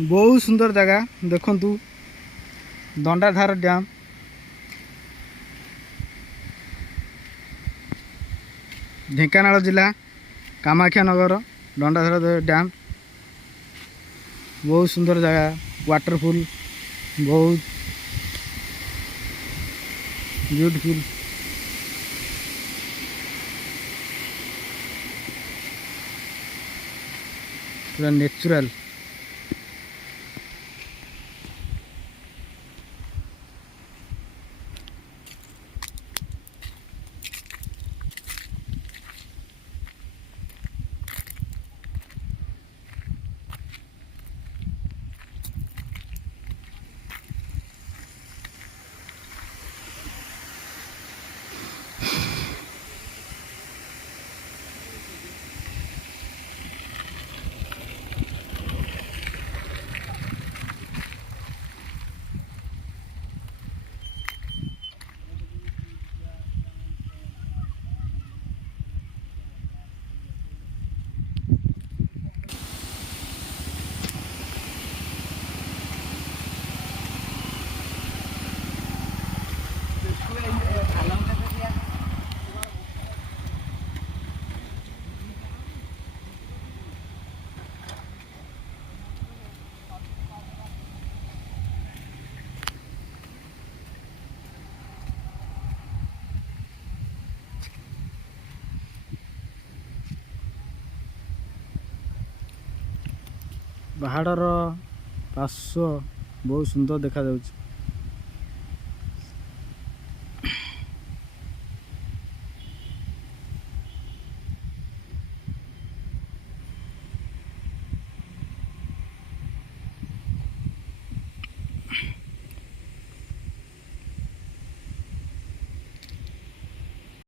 बहुत सुंदर जगह देखु दंडाधार डैम ढेंकानाल जिला कामाख्यानगर दंडाधार डैम बहुत सुंदर जगह वाटरफुल बहुत ब्यूटीफुल पूरा नेचुरल पहाड़र पार्श्व बहुत सुंदर देखा जाउछि।